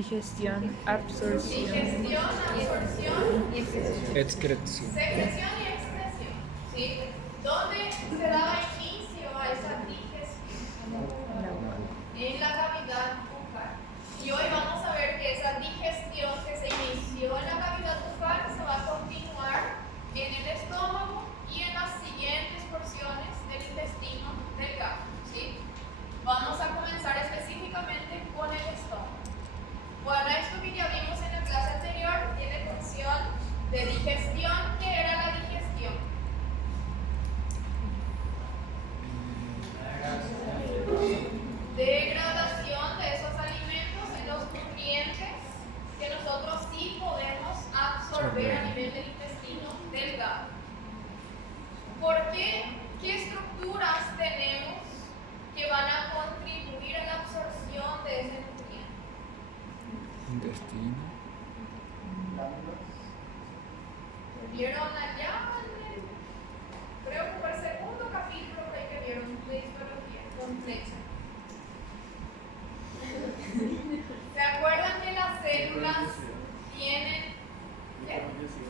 Digestión, absorción. Digestión, absorción y excreción. Excreción. Secreción y excreción, ¿sí? ¿Dónde se daba inicio a esa digestión? En la cavidad bucal. Y hoy vamos a ver que esa digestión que se inició en la cavidad bucal se va a continuar en el estómago y en las siguientes porciones del intestino delgado, ¿sí? Vamos a comenzar específicamente con el estómago. Bueno, esto que ya vimos en la clase anterior tiene función de digestión. ¿Qué era la digestión? Degradación de esos alimentos en los nutrientes que nosotros sí podemos absorber a nivel del intestino delgado. ¿Por qué? ¿Qué estructuras tenemos que van a contribuir a la absorción de ese nutriente? Intestino. ¿Vieron allá? Creo que fue el segundo capítulo que vieron de histología con flecha. ¿Se acuerdan que las células tienen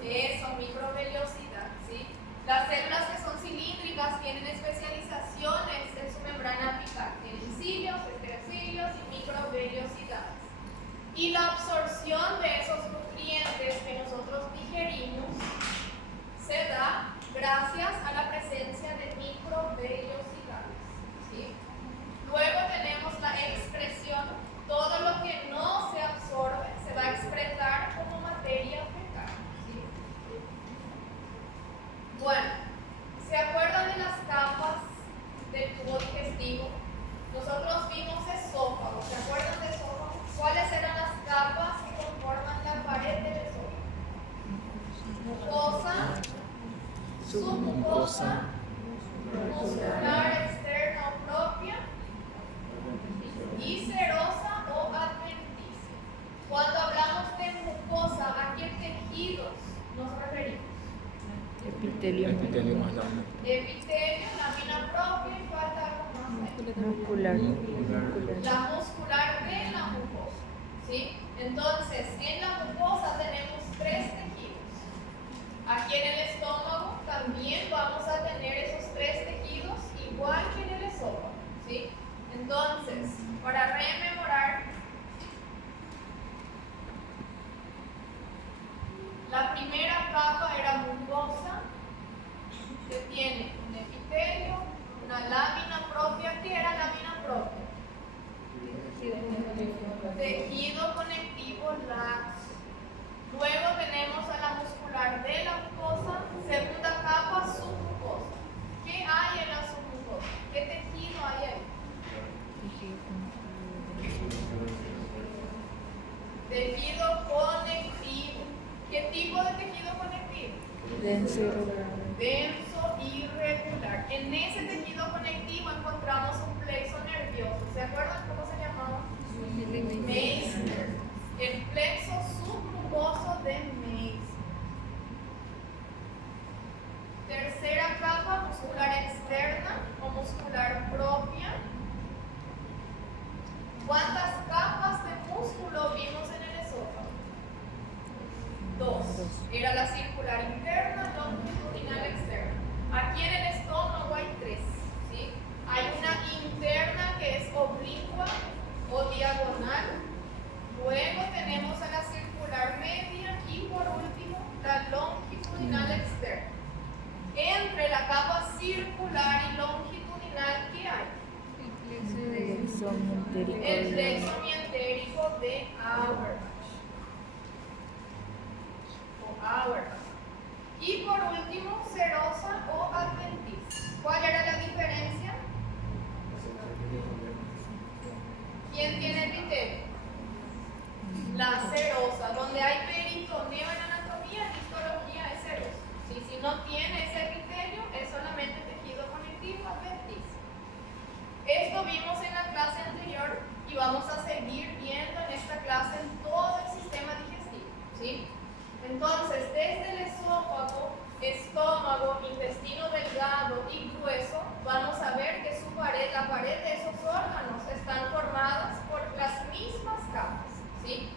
eso, microvellosidad? ¿Sí? Las células que son cilíndricas tienen especializaciones en su membrana apical. Tienen cilios, estereocilios y microvellosidades. Y la absorción de esos nutrientes que nosotros digerimos se da gracias a la presencia de microvellosidades, ¿sí? Luego tenemos la excreción. Todo lo que no se absorbe se va a excretar como materia fecal, ¿sí? Bueno, ¿se acuerdan de las capas del tubo digestivo? Nosotros vimos esófago. ¿Se acuerdan de esófago? ¿Cuáles eran las capas que conforman la pared del esófago? Mucosa, submucosa, muscular externa o propia y serosa o adventicia. Cuando hablamos de mucosa, ¿a qué tejidos nos referimos? Epitelio. Epitelio más lámina. Epitelio, lámina propia y falta algo más. Muscular. La muscular de la mucosa, ¿sí? Entonces, en la mucosa tenemos tres tejidos. Aquí en el estómago también vamos a tener esos tres tejidos, igual que en el esófago, ¿sí? Entonces, para rememorar, la primera capa era mucosa, que tiene un epitelio, una lámina propia. ¿Qué era lámina propia? Tejido conectivo laxo. Luego tenemos a la muscular de la mucosa, segunda capa, submucosa. ¿Qué hay en la submucosa? ¿Qué tejido hay ahí? Tejido conectivo. ¿Qué tipo de tejido conectivo? Denso. Denso y regular. En ese tejido conectivo encontramos un plexo nervioso. ¿Se acuerdan cómo se llamaba? Meissner. El plexo submucoso de Meissner. Tercera capa, muscular externa o muscular propia. ¿Cuántas capas de músculo vimos en el esófago? Dos. Era la circular interna, longitudinal externa. Aquí en el estómago hay tres, ¿sí? Hay una interna que es oblicua o diagonal. Luego tenemos a la circular media y por último la longitudinal externa. Entre la capa circular y longitudinal, ¿qué hay? El plexo mientérico de Auerbach. Y por último, serosa o adventicia. ¿Cuál era la diferencia? ¿Quién tiene epitelio? La serosa. Donde hay peritoneo en anatomía, en histología es serosa. Si no tiene ese epitelio, es solamente tejido conectivo adventicio. Esto vimos en la clase anterior y vamos a seguir viendo en esta clase en todo el sistema digestivo, ¿sí? Entonces, desde el esófago, estómago, intestino delgado y grueso, vamos a ver que la pared de esos órganos están formadas por las mismas capas, ¿sí?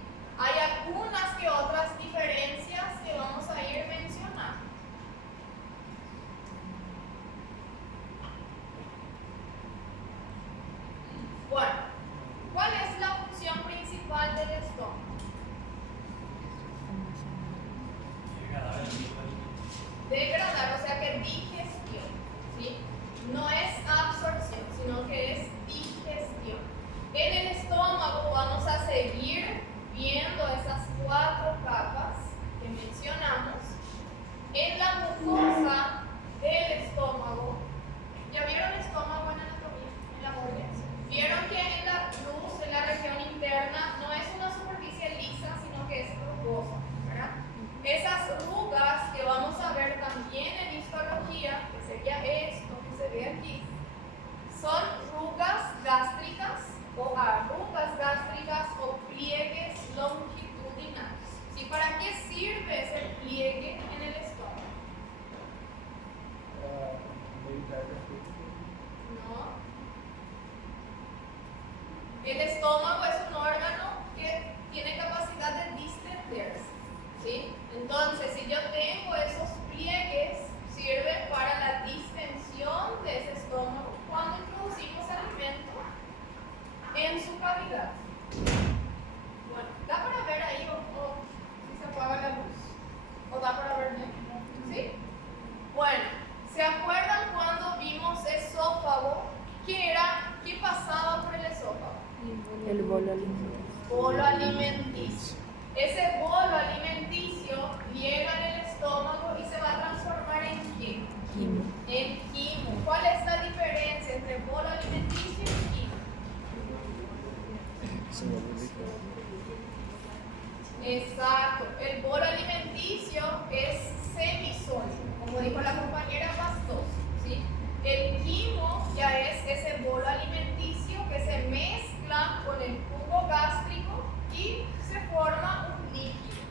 Exacto. El bolo alimenticio es semisólido, como dijo la compañera Pastoso, ¿sí? El quimo ya es ese bolo alimenticio que se mezcla con el jugo gástrico y se forma un líquido.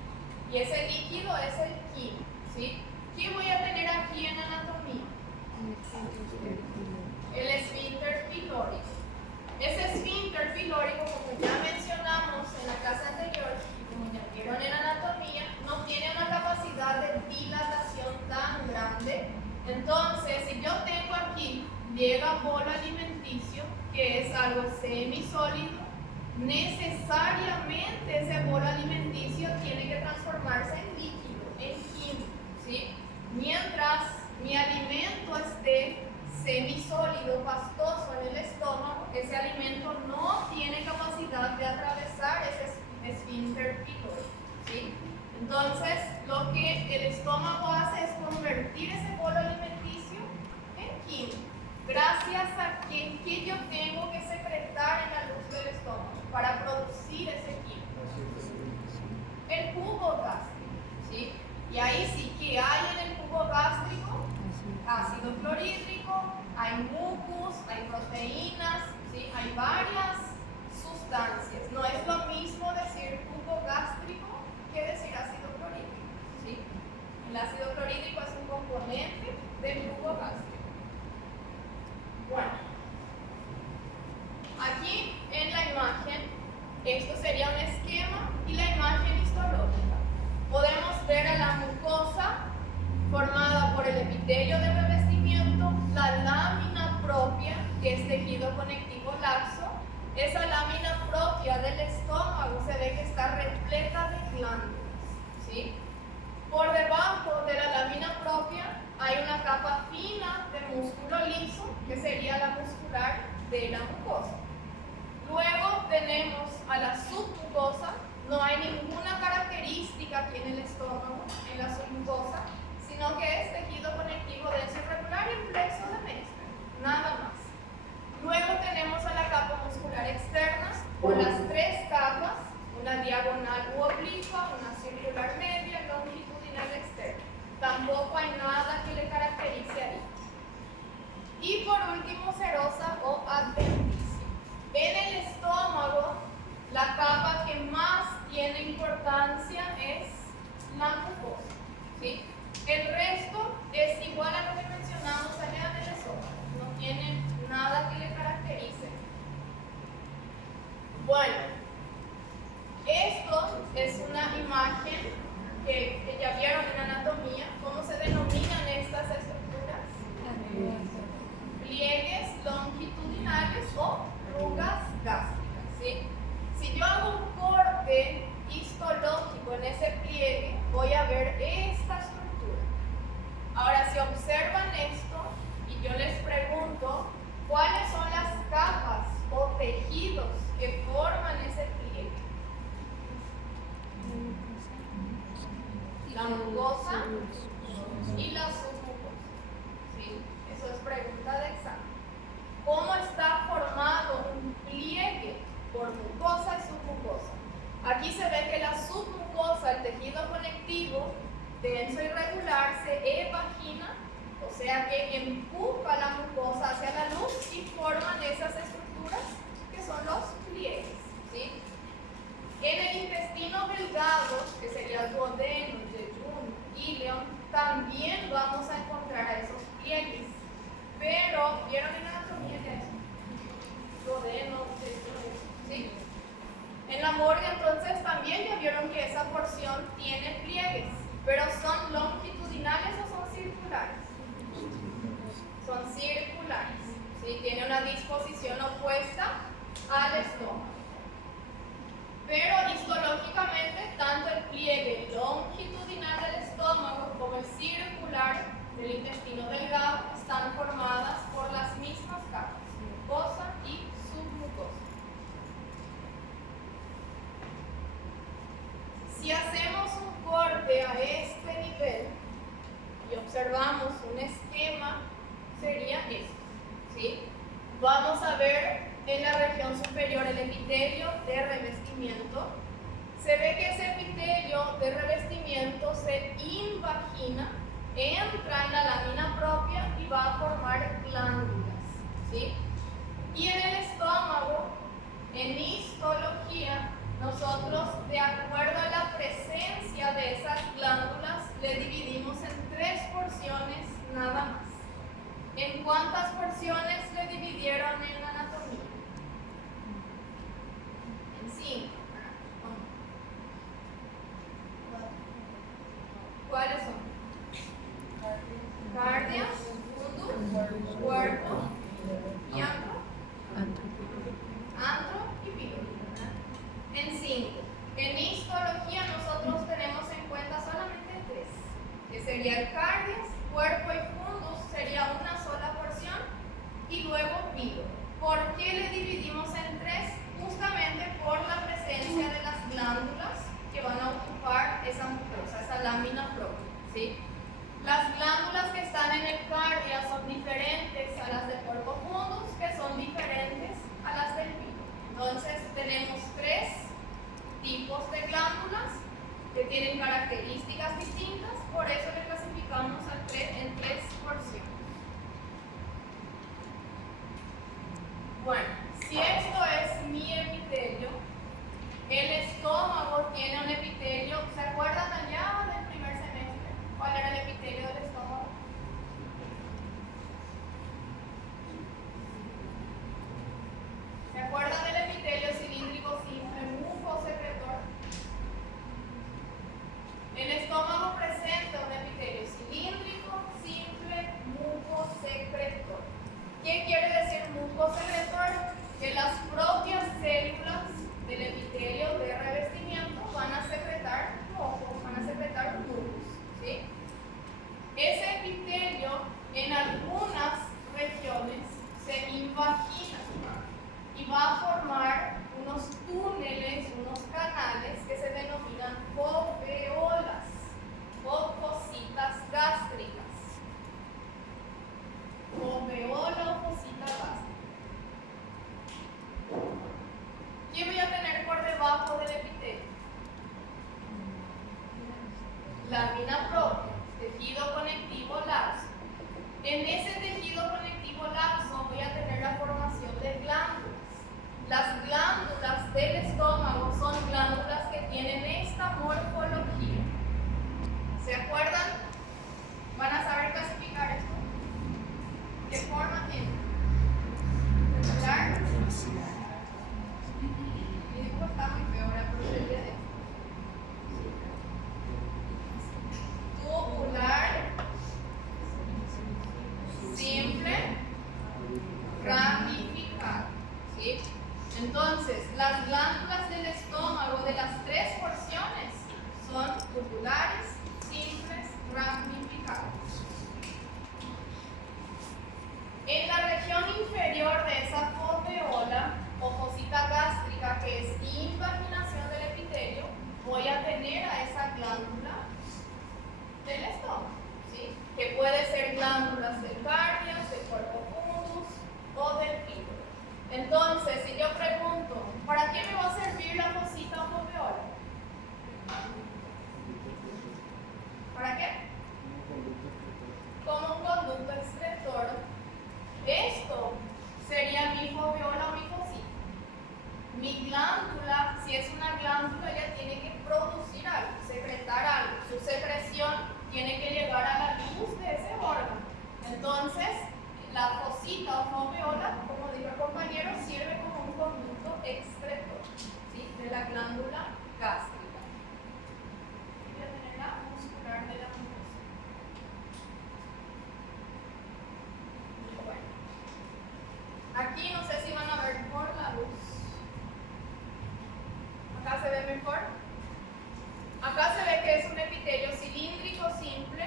Y ese líquido es el quimo, ¿sí? ¿Qué voy a tener aquí en anatomía? El esfínter pilórico. Ese esfínter pilórico, como ya mencionamos en la clase anterior, y como ya vieron en anatomía, no tiene una capacidad de dilatación tan grande. Entonces, si yo tengo aquí, llega bolo alimenticio, que es algo semisólido, necesariamente ese bolo alimenticio tiene que transformarse en líquido, en quimo, ¿sí? Mientras mi alimento esté semisólido, pastoso en el estómago, ese alimento no tiene capacidad de atravesar ese esfínter pilórico, ¿sí? Entonces, lo que el estómago hace es convertir ese bolo alimenticio en quimo. Gracias a que yo tengo que secretar en la luz del estómago para producir ese quimo. El jugo gástrico, ¿sí? Y ahí sí, ¿qué hay en el jugo gástrico? Ácido clorhídrico, hay mucus, hay proteínas, ¿sí? Hay varias sustancias. No es lo mismo decir jugo gástrico que decir ácido clorhídrico, ¿sí? El ácido clorhídrico es un componente del jugo gástrico. Bueno, aquí en la imagen, esto sería un esquema y la imagen histológica. Podemos ver a la mucosa formada por el epitelio de revestimiento, la lámina propia, que es tejido conectivo laxo. Esa lámina propia del estómago se ve que está repleta de glándulas, ¿sí? Por debajo de la lámina propia hay una capa fina de músculo liso, que sería la muscular de la mucosa. Luego tenemos a la submucosa. No hay ninguna característica aquí en el estómago, en la submucosa, sino que es tejido conectivo denso irregular y flexo de Metzger, nada más. Luego tenemos a la capa muscular externa, con las tres capas, una diagonal u oblicua, una circular media, longitudinal externa. Tampoco hay nada que le caracterice ahí. Y por último, serosa o adventicia. En el estómago, la capa que más tiene importancia es la mucosa, ¿sí? El resto es igual a lo que mencionamos allá en el esófago, no tiene nada que le caracterice. Bueno, esto es una imagen que ya vieron en anatomía. ¿Cómo se denominan estas estructuras? Pliegues longitudinales o rugas gástricas, ¿sí? Si yo hago un corte histológico en ese pliegue, voy a ver esta estructura. Ahora, si observan esto y yo les pregunto cuáles son las capas o tejidos que forman ese pliegue. La mucosa y la submucosa, ¿sí? Eso es pregunta de examen. ¿Cómo está formado un pliegue por mucosa y submucosa? Aquí se ve que la submucosa, el tejido conectivo denso irregular, se evagina, o sea que empuja la mucosa hacia la luz y forman esas estructuras que son los pliegues, ¿sí? En el intestino delgado, que sería el duodeno, yeyuno, ileón, también vamos a encontrar a esos pliegues. Pero, ¿vieron en anatomía qué es? Duodeno, yeyuno, ¿sí? En la morgue entonces también ya vieron que esa porción tiene pliegues, pero ¿son longitudinales o son circulares? Son circulares, ¿sí? Tiene una disposición opuesta al estómago. Pero histológicamente, tanto el pliegue longitudinal del estómago como el circular del intestino delgado están formadas por las mismas capas, mucosa y submucosa. Si hacemos un corte a este nivel y observamos un esquema, sería esto, ¿sí? Vamos a ver en la región superior el epitelio de revestimiento. Se ve que ese epitelio lámina, entra en la lámina propia y va a formar glándulas, ¿sí? Y en el estómago, en histología, nosotros, de acuerdo a la presencia de esas glándulas, le dividimos en 3 porciones nada más. ¿En cuántas porciones le dividieron en anatomía? En 5. ¿Cuáles son? Cardia, fundus, cuerpo y antro. Antro y pilo. En 5. En histología nosotros tenemos en cuenta solamente 3, que sería el cardias, cuerpo y fundus sería una sola porción, y luego pilo. ¿Por qué le dividimos en 3? Justamente por la presencia de las glándulas que van a ocupar esa mucosa, esa lámina propia, ¿sí? Las glándulas que están en el cardia son diferentes a las del cuerpo fundus, que son diferentes a las del pilo. Entonces tenemos 3 tipos de glándulas que tienen características distintas, por eso le clasificamos en 3 porciones. Bueno, si esto es mi epitelio, el estómago tiene un epitelio. ¿Se acuerdan allá del primer semestre? ¿Cuál era el epitelio del estómago? ¿Se acuerdan del epitelio cilíndrico simple, mucosecretor? El estómago presenta un epitelio cilíndrico simple, mucosecretor. ¿Qué quiere decir mucosecretor? Que las propias células del epitelio de revestimiento van a secretar moco, van a secretar mucus, ¿sí? Ese epitelio en algunas regiones se invagina y va a formar unos túneles, unos canales que se denominan foveolas o fositas gástricas. Foveola o fosita gástrica. ¿Qué voy a tener por debajo del epitelio? Lámina propia, tejido conectivo laxo. En ese tejido conectivo laxo voy a tener la formación de glándulas. Las glándulas del estómago son glándulas que tienen esta morfología. ¿Se acuerdan? ¿Van a saber clasificar esto? ¿Qué forma tiene? ¿Regular? Mi dibujo está muy feo, ahora procederé de tubular, simple, ramificado, ¿sí? Entonces, las glándulas del estómago de las 3 porciones son tubulares, simples, ramificados. En la región inferior de esa foveola o fosita gástrica, que es invaginación del epitelio, voy a tener a esa glándula del estómago, ¿sí? Que puede ser glándulas del cardias, del cuerpo fundus o del pilo. Entonces, si yo pregunto, ¿para qué me va a servir la fosita o foveola? ¿Para qué? Como un conducto excretor. Esto sería mi foveola o mi fosita. Mi glándula, si es una glándula, ella tiene que producir algo, secretar algo. Su secreción tiene que llegar a la luz de ese órgano. Entonces, la fosita o foveola, como dijo el compañero, sirve como un conducto excretor, ¿sí? De la glándula gástrica. Voy a tener la muscular de la mucosa. Bueno. Aquí no sé si van a ver por la luz. Acá se ve mejor. Acá se ve que es un epitelio cilíndrico simple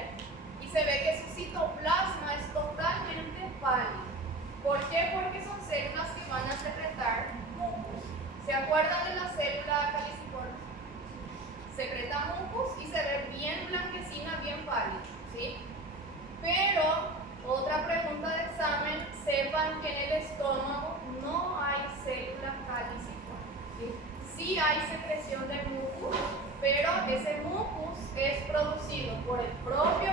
y se ve que su citoplasma es totalmente pálido. ¿Por qué? Porque son células que van a secretar mucus. ¿Se acuerdan de la célula caliciforme? Secreta mucus y se ve bien blanquecina, bien pálida, ¿sí? Pero, otra pregunta de examen, sepan que en el estómago no hay célula caliciforme, ¿sí? Sí hay secreción de mucus, pero ese mucus es producido por el propio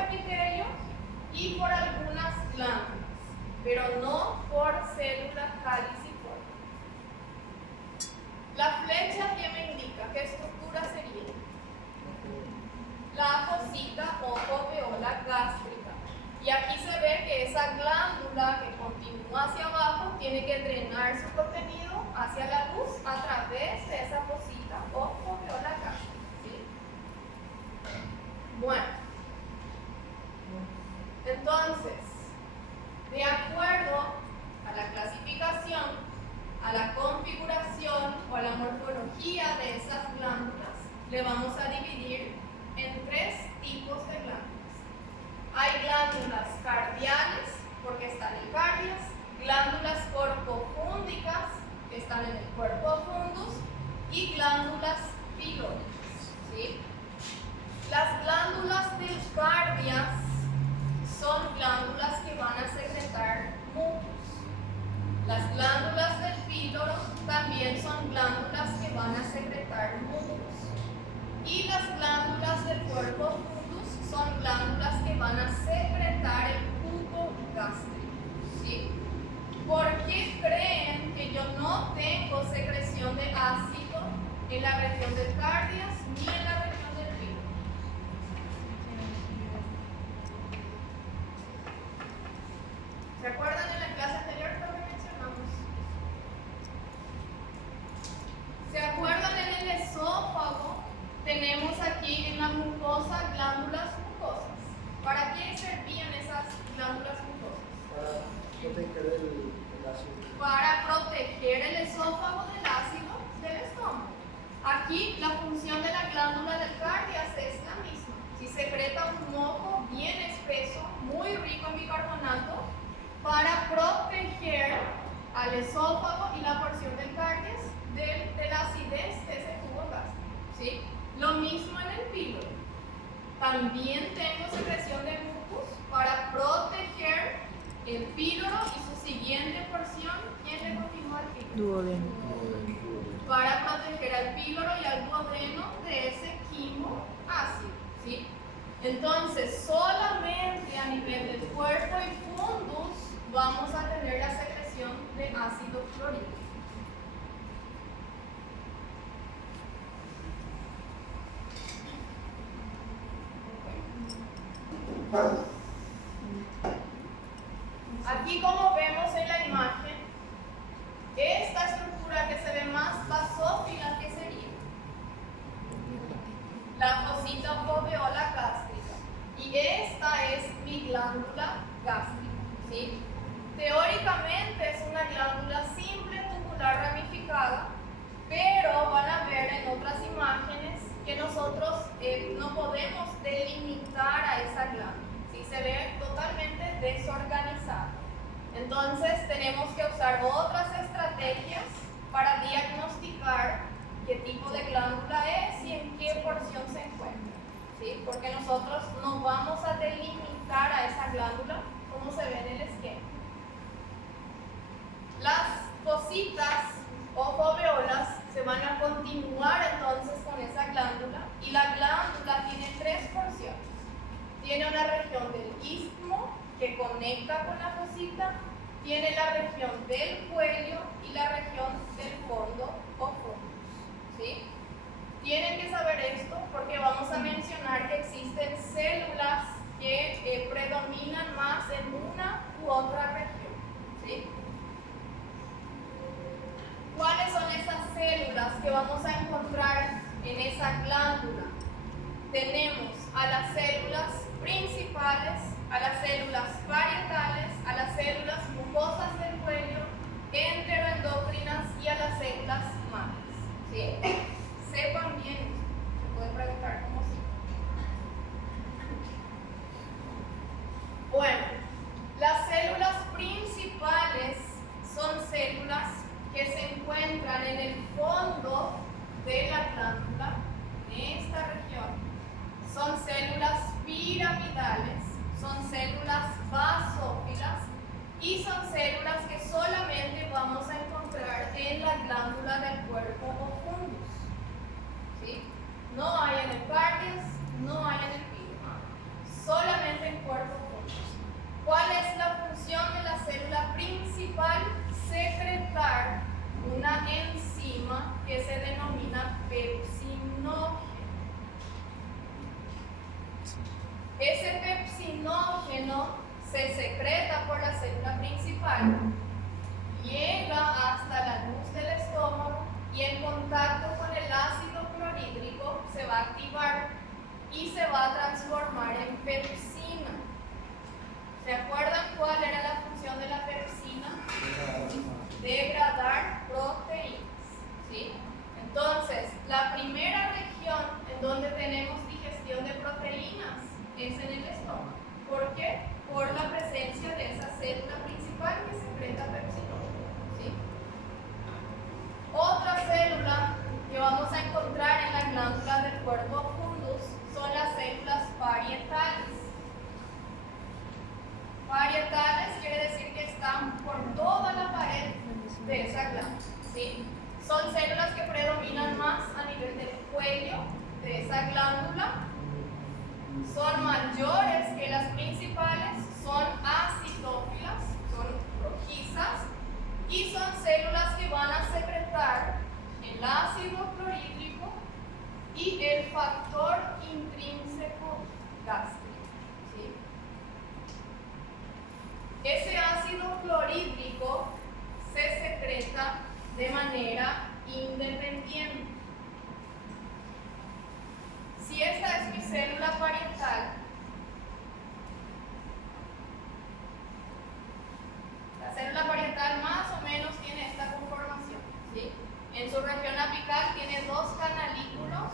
Bueno, entonces, de acuerdo a la clasificación, a la configuración o a la morfología de esas glándulas, le vamos a dividir en 3 tipos de glándulas. Hay glándulas cardiales, porque están en cardias, glándulas corpofúndicas, que están en el cuerpo fundus, y glándulas pilóricas, ¿sí? Las glándulas del cardias son glándulas que van a secretar mucus. Las glándulas del píloro también son glándulas que van a secretar mucus. Y las glándulas del cuerpo fundus son glándulas que van a secretar el jugo gástrico, ¿sí? ¿Por qué creen que yo no tengo secreción de ácido en la región del cardias ni en la región del píloro? ¿Se acuerdan en la clase anterior lo que mencionamos? ¿Se acuerdan en el esófago? Tenemos aquí en la mucosa glándulas mucosas. ¿Para qué servían esas glándulas mucosas? Para proteger el ácido. Para proteger el esófago del ácido del estómago. Aquí la función de la glándula del cardias es la misma. Si secreta un moco bien espeso, muy rico en bicarbonato, para proteger al esófago y la porción del cardias de la acidez de ese jugo gástrico, ¿sí? Lo mismo en el píloro. También tengo secreción de mucus para proteger el píloro y su siguiente porción. ¿Quién le continúa al píloro? Duodeno. Para proteger al píloro y al duodeno de ese quimo ácido, ¿sí? Entonces, solamente a nivel del cuerpo y fundus vamos a tener la secreción de ácido clorhídrico. Aquí, como vemos en la imagen, esta estructura que se ve más basófila, ¿qué sería? La fosita foveola gástrica. Y esta es mi glándula gástrica, ¿sí? Teóricamente es una glándula simple tubular ramificada, pero van a ver en otras imágenes que nosotros no podemos delimitar a esa glándula, ¿sí? Se ve totalmente desorganizada. Entonces tenemos que usar otras estrategias para diagnosticar qué tipo de glándula es y en qué porción se encuentra, ¿sí? Porque nosotros no vamos a delimitar a esa glándula como se ve en el esquema. Las fositas o foveolas se van a continuar entonces con esa glándula, y la glándula tiene 3 porciones. Tiene una región del istmo que conecta con la fosita, tiene la región del cuello y la región del fondo o fundus, ¿sí? Tienen que saber esto porque vamos a mencionar que existen células que predominan más en una u otra región, ¿sí? ¿Cuáles son esas células que vamos a encontrar en esa glándula? Tenemos a las células principales, a las células parietales, a las células mucosas del cuello, enteroendocrinas y a las células madres, ¿sí? Sepan bien, se puede preguntar cómo sí. Bueno, las células principales son células que se encuentran en el fondo de la glándula, en esta región. Son células piramidales, son células basófilas y son células que solamente vamos a encontrar en la glándula del cuerpo o fundus, ¿sí? No hay en el cardias, no hay en el píloro, solamente en cuerpo o fundus. ¿Cuál es la función de la célula principal? Secretar una enzima que se denomina pepsinógeno. Ese pepsinógeno se secreta por la célula principal, llega hasta la luz del estómago y en contacto con el ácido clorhídrico se va a activar y se va a transformar en pepsina. ¿Se acuerdan cuál era la función de la pepsina? Degradar proteínas, ¿sí? Entonces, la primera región en donde tenemos digestión de proteínas es en el estómago. ¿Por qué? Por la presencia de esa célula principal que secreta pepsinógeno, ¿sí? Otra célula que vamos a encontrar en las glándulas del cuerpo fundus son las células parietales. Parietales quiere decir que están por toda la pared de esa glándula, ¿sí? Son células que predominan más a nivel del cuello de esa glándula. Son mayores que las principales, son acidófilas, son rojizas y son células que van a secretar el ácido clorhídrico y el factor intrínseco gástrico, ¿sí? Ese ácido clorhídrico se secreta de manera independiente. Si esta es mi célula parietal, la célula parietal más o menos tiene esta conformación, ¿sí? En su región apical tiene dos canalículos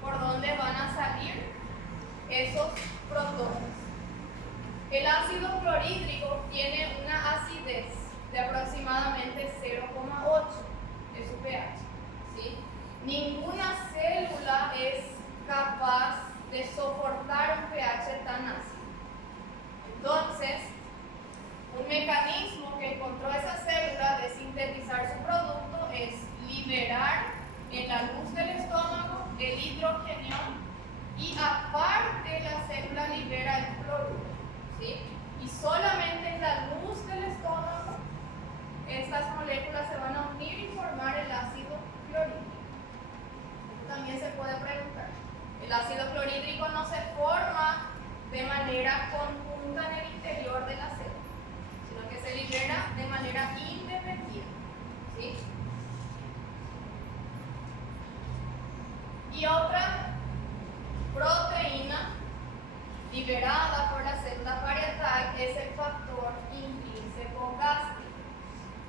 por donde van a salir esos protones. El ácido clorhídrico tiene una acidez de aproximadamente 0,8 de su pH, ¿sí? Ninguna célula es capaz de soportar un pH tan ácido. Entonces, un mecanismo que encontró esa célula de sintetizar su producto es liberar en la luz del estómago el hidrogenión y aparte la célula libera el cloruro, ¿sí? Y solamente en la luz del estómago estas moléculas se van a unir y formar el ácido clorhídrico. También se puede preguntar. El ácido clorhídrico no se forma de manera conjunta en el interior de la célula, sino que se libera de manera independiente, ¿sí? Y otra proteína liberada por la célula parietal es el factor intrínseco gástrico.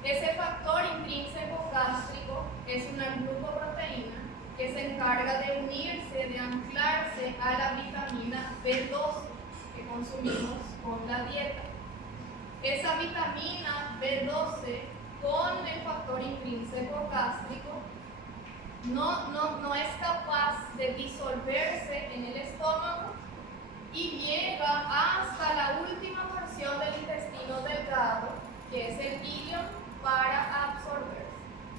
Ese factor intrínseco gástrico es una glucoproteína que se encarga de unirse, de anclarse a la vitamina B12 que consumimos con la dieta. Esa vitamina B12 con el factor intrínseco gástrico no es capaz de disolverse en el estómago y llega hasta la última porción del intestino delgado, que es el ilion, para absorberse,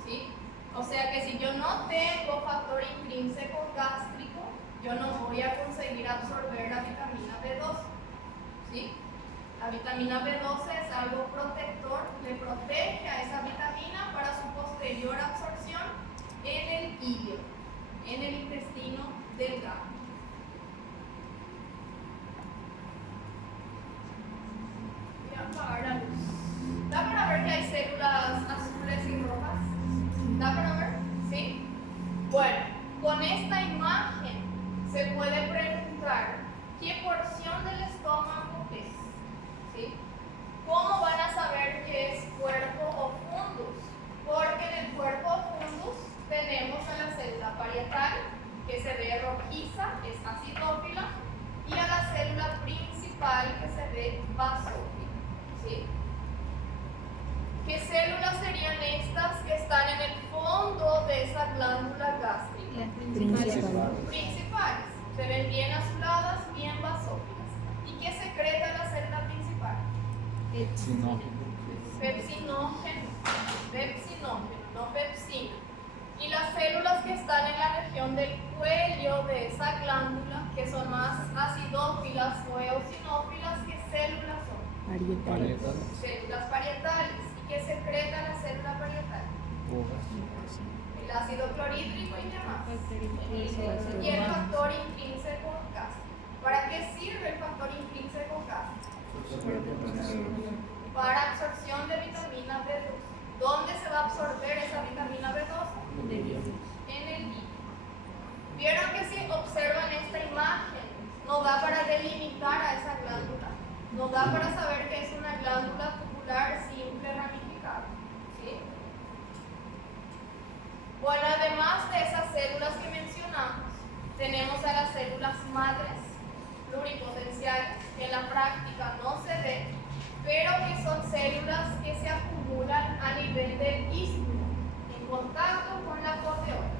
¿sí? O sea que si yo no tengo factor intrínseco gástrico, yo no voy a conseguir absorber la vitamina B12, ¿sí? La vitamina B12 es algo protector, le protege a esa vitamina para su posterior absorción en el ilion, en el intestino delgado. Voy a apagar la luz. ¿Da para ver que hay células azules y rojas? ¿Da para ver? ¿Sí? Bueno, con esta imagen se puede preguntar qué porción del estómago es, ¿sí? ¿Cómo van a saber que es cuerpo o fundus? Porque en el cuerpo o fundus tenemos a la célula parietal, que se ve rojiza, es acidófila, y a la célula principal, que se ve basófila, ¿sí? ¿Qué células serían estas que están en el fondo de esa glándula gástrica? Las principales. Principales. Se ven bien azuladas, bien basófilas. ¿Y qué secreta la célula principal? Pepsinógeno. Pepsinógeno, no pepsina. Y las células que están en la región del cuello de esa glándula, que son más acidófilas o eosinófilas, ¿qué células son? Parietales. Células parietales. ¿Y qué secreta la célula parietal? El ácido clorhídrico y demás. Y el factor intrínseco gástrico. ¿Para qué sirve el factor intrínseco gástrico? Para absorción de vitamina B12. ¿Dónde se va a absorber esa vitamina B12? En el hígado. ¿Vieron que si observan esta imagen delimitar a esa glándula, nos da para saber que es una glándula tubular simple ramificada. ¿Sí? Bueno, además de esas células que mencionamos, tenemos a las células madres pluripotenciales, que en la práctica no se ve, pero que son células que se acumulan a nivel del istmo, en contacto con la proteola.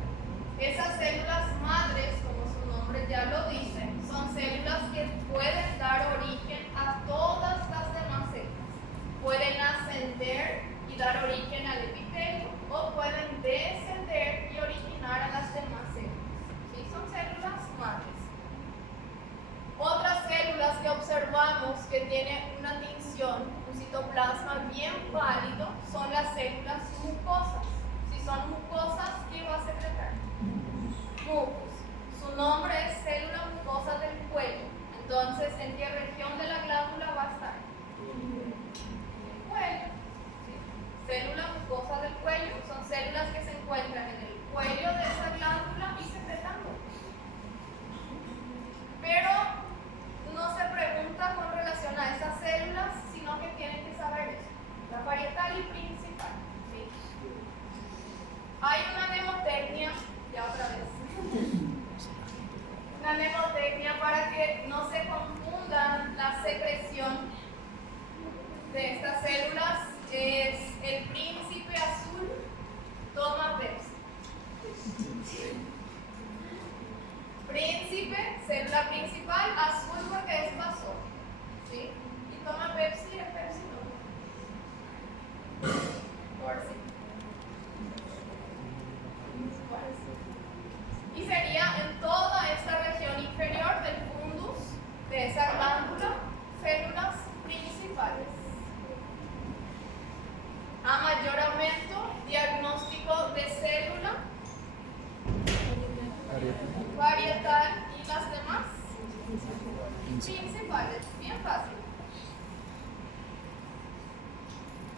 Esas células madres, como su nombre ya lo dice, son células que pueden dar origen a todas las demás células. Pueden ascender y dar origen al epitelio, o pueden descender y originar a las demás células. ¿Sí? Son células madres. Otras células que observamos que tienen una tinción, un citoplasma bien pálido, son las células mucosas. Si son mucosas, ¿qué va a secretar? Mucus. Su nombre es célula mucosa del cuello. Entonces, ¿en qué región de la glándula va a estar? En el cuello. ¿Sí? Célula mucosa del cuello son células que se encuentran en el cuello de esa glándula y secretan mucus. Pero no se pregunta con relación a esas células, sino que tienen que saber eso. La parietal y principal. ¿Sí? Hay una mnemotecnia, ya otra vez. Una mnemotecnia para que no se confundan la secreción de estas células. Es el príncipe azul toma Pepsi. Príncipe, célula principal, azul porque es vasor. ¿Sí? Y toma Pepsi, es Pepsi no. Por sí. Y sería en toda esta región inferior del fundus de esa glándula, células principales. A mayor aumento, diagnóstico de célula parietal y las demás principales. Bien fácil.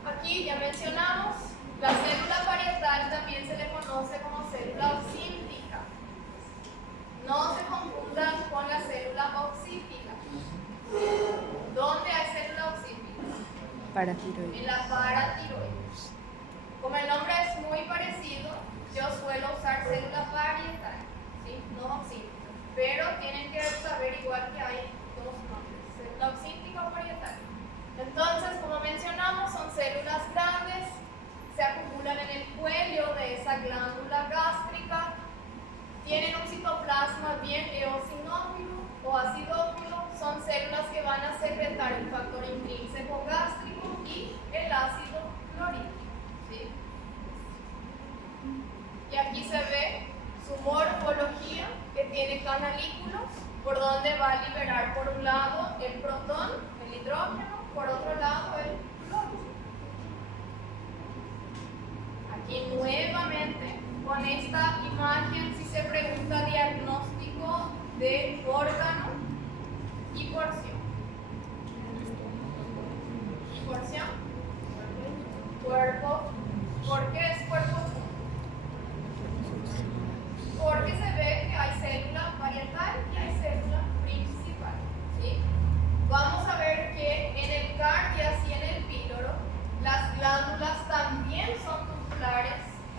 Aquí ya mencionamos, la célula parietal también se le conoce como célula oxíntica. No se confundan con la célula oxítica. ¿Dónde hay célula oxítica? Paratiroides. En la paratiroides. Como el nombre es muy parecido, yo suelo usar célula parietal, ¿sí? No oxíntica. Pero tienen que saber igual que hay dos nombres, célula oxíntica o parietal. Entonces, como mencionamos, son células grandes, se acumulan en el cuello de esa glándula gástrica, tienen un citoplasma bien eosinófilo o acidófilo, son células que van a secretar el factor intrínseco gástrico y el ácido clorhídrico. ¿Sí? Y aquí se ve su morfología, que tiene canalículos, por donde va a liberar por un lado el protón, el hidrógeno, por otro lado el cloro. Aquí nuevamente, con esta imagen, si se pregunta diagnóstico de órgano y porción. ¿Y porción? Cuerpo. ¿Por qué es cuerpo? Porque se ve que hay célula parietal y hay célula principal. ¿Sí? Vamos a ver que en el cardias y en el píloro las glándulas también son tubulares,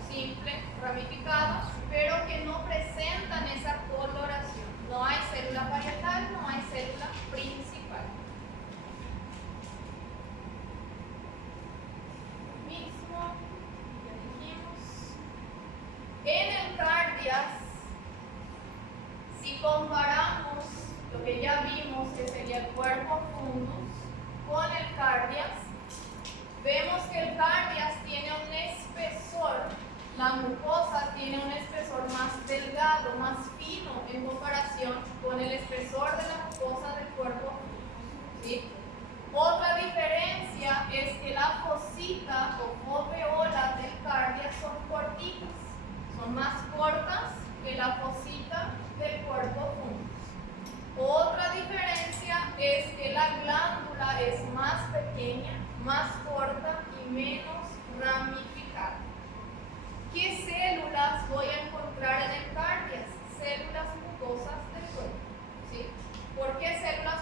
simples, ramificadas, pero que no presentan esa coloración. No hay célula parietal, no hay célula principal. Mismo, ya dijimos. En el cardias, si comparamos lo que ya vimos que sería el cuerpo fundus con el cardias, vemos que el cardias tiene un espesor, la mucosa tiene un espesor más delgado, más fino en comparación con el espesor de la mucosa del cuerpo fundus. ¿Sí? Otra diferencia es que la fosita o foveola del cardias son cortitas, son más cortas que la fosita del cuerpo fundus. Otra diferencia es que la glándula es más pequeña, más corta y menos ramificada. ¿Qué células voy a encontrar en el cardias? Células mucosas del cuerpo. ¿Sí? ¿Por qué células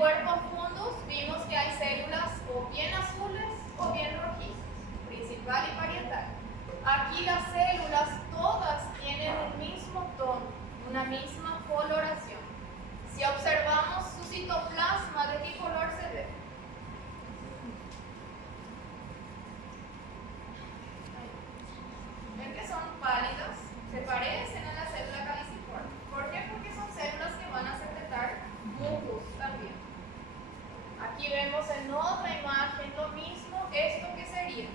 cuerpo fundus vimos que hay células o bien azules o bien rojizas, principal y parietal. Aquí las células todas tienen un mismo tono, una misma coloración. Si observamos su citoplasma, ¿de qué color se ve? ¿Ven que son pálidas? Se parecen a la célula caliciforme. ¿Por qué? Porque son células que van a secretar mucus también. Aquí vemos en otra imagen lo mismo. ¿Esto qué sería?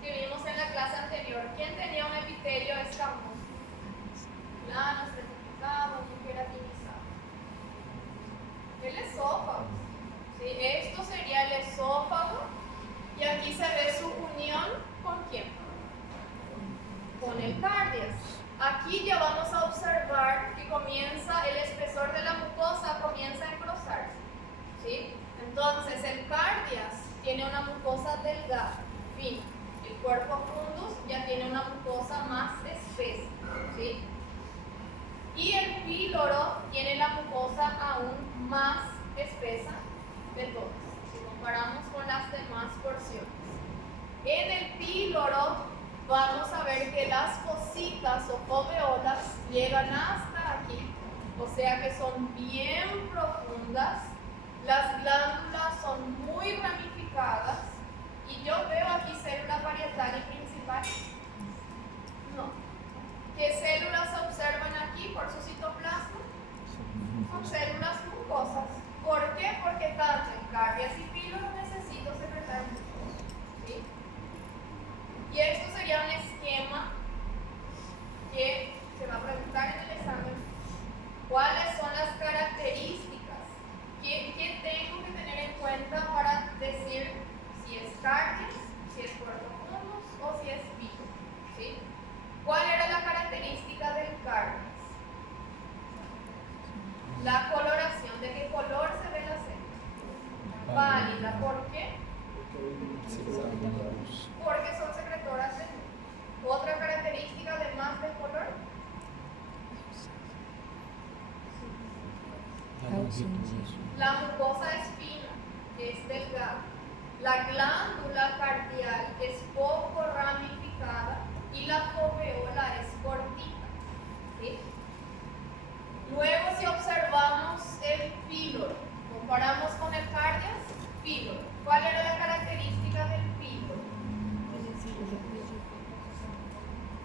Que vimos en la clase anterior. ¿Quién tenía un epitelio escamoso? Plano, estratificado, muy queratinizado. El esófago. ¿Sí? Esto sería el esófago. Y aquí se ve su unión ¿con quién? Con el cardias. Aquí ya vamos a observar que comienza el espesor de la mucosa, comienza a engrosarse. ¿Sí? Entonces el cardias tiene una mucosa delgada, fina. El cuerpo fundus ya tiene una mucosa más espesa. ¿Sí? Y el píloro tiene la mucosa aún más espesa de todas, si comparamos con las demás porciones. En el píloro vamos a ver que las fositas o foveolas llegan hasta aquí, o sea que son bien profundas, las glándulas son muy ramificadas y yo veo aquí célula parietal y principal. No. ¿Qué células se observan aquí por su citoplasma? Son células mucosas. ¿Por qué? Porque tanto en cardias y píloro necesito secretar mucosa. ¿Sí? Y esto sería un esquema que se va a preguntar en el examen. ¿Cuáles son las características? ¿Qué tengo que tener en cuenta para decir si es cardias, si es cuerpo fundus o si es píloro? ¿Sí? ¿Cuál era la característica del cardias? La coloración. ¿De qué color se ve la célula? Pálida. ¿Por qué? Porque son secretoras de luz. Otra característica además del color. La mucosa es fina, es delgada. La glándula cardial es poco ramificada y la foveola es cortita. ¿Sí? Luego, si observamos el píloro, comparamos con el cardias, píloro. ¿Cuál era la característica del píloro?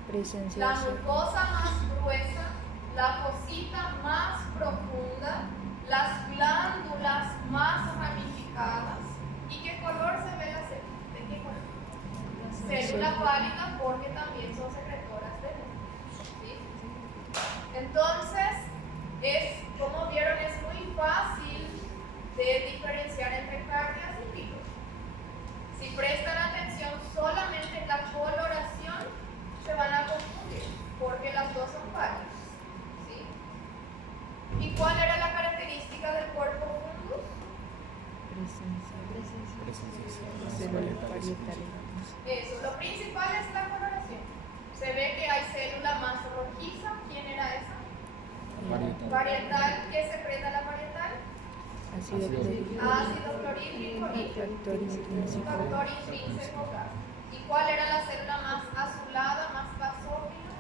Presencia La de mucosa más gruesa, la fosita más profunda, las glándulas más ramificadas. ¿Y qué color se ve la célula? ¿De qué color? Célula pálida, porque también son secretoras de luz. ¿Sí? Entonces, como vieron, es muy fácil de diferenciar entre cardias y píloro. Si prestan atención solamente en la coloración, se van a confundir, porque las dos son pálidas. ¿Sí? ¿Y cuál era la característica del cuerpo fundus? célula parietal. Eso, lo principal es la coloración. Se ve que hay célula más rojiza. ¿Quién era esa? Parietal. ¿Qué secreta la parietal? Ácido clorhídrico. Ácido clorhídrico y Factor intrínseco. factor intrínseco gas. ¿Y cuál era la célula más azulada, más basófila?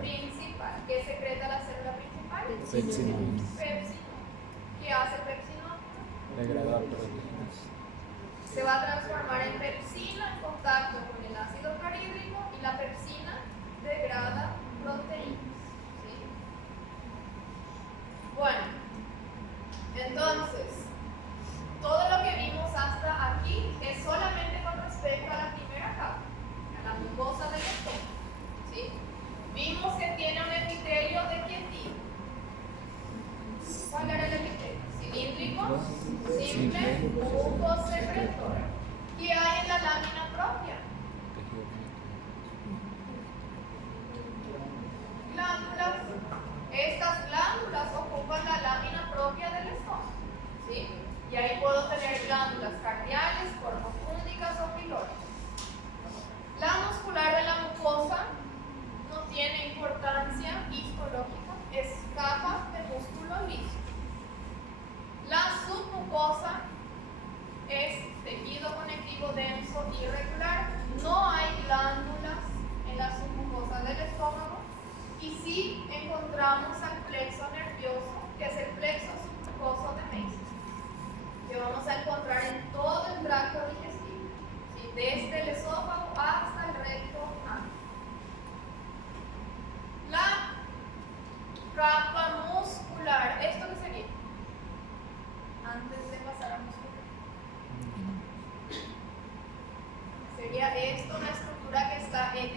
Principal. ¿Qué secreta la célula principal? Pepsinógeno. ¿Qué hace pepsinógeno? Degradar proteínas. Se va a transformar en pepsina en contacto con el ácido clorhídrico y la pepsina degrada proteínas. ¿Sí? Bueno, entonces, todo lo que vimos hasta aquí es solamente con respecto a la primera capa, a la mucosa del estómago. ¿Sí? Vimos que tiene un epitelio de quietina. ¿Cuál era el epitelio? Cilíndrico, simple, mucosecretor. ¿Qué hay en la lámina propia? Glándulas. Estas glándulas ocupan la lámina propia del estómago. ¿Sí? Y ahí puedo tener glándulas cardiales, corpofúndicas o pilóricas. La muscular de la mucosa no tiene importancia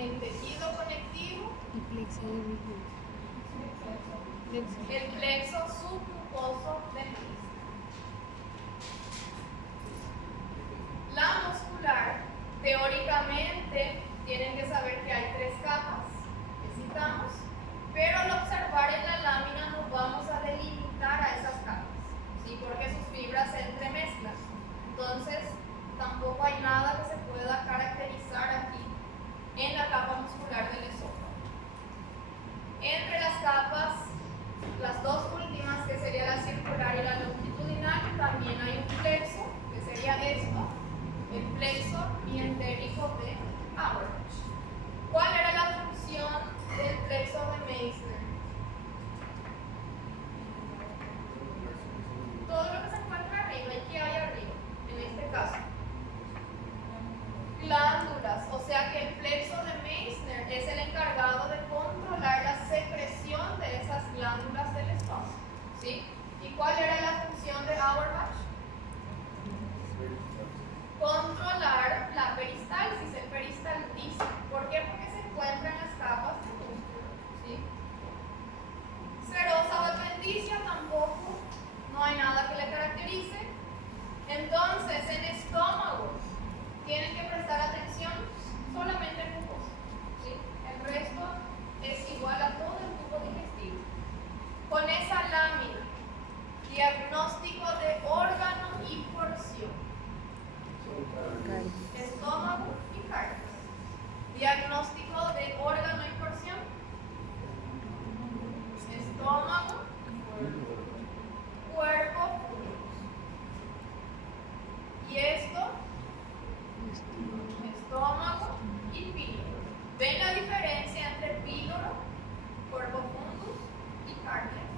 el tejido conectivo, Y plexo de Meissner. el plexo submucoso de Meissner. La muscular, teóricamente, tienen que saber que hay 3 capas que citamos, pero al observar en la lámina nos vamos a delimitar a esas capas, ¿sí? Porque sus fibras se entremezclan. Entonces, tampoco hay nada que se pueda caracterizar aquí en la capa muscular del esófago. Entre las capas, las dos últimas, que sería la circular y la longitudinal, también hay un plexo, que sería esto, el plexo mientérico de Auerbach. ¿Cuál era la función del plexo de Meissner? Todo lo que se encuentra arriba. ¿Y qué hay arriba? En este caso, glándulas. O sea que el plexo de Meissner es el encargado de controlar la secreción de esas glándulas del estómago, ¿sí? ¿Y cuál era la función de Auerbach? Controlar la peristalsis, el peristaltismo. ¿Por qué? Porque se encuentra en las capas de músculo, ¿sí? Serosa o adventicia tampoco, no hay nada que le caracterice. Entonces, en estómago tienen que prestar atención solamente en mucosa, ¿sí? El resto es igual a todo el tubo digestivo. Con esa lámina, diagnóstico de órgano y porción. Estómago y carne. Diagnóstico de órgano y porción. Estómago, cuerpo, y esto, estómago y píloro. ¿Ven la diferencia entre píloro, cuerpo fundus y carne?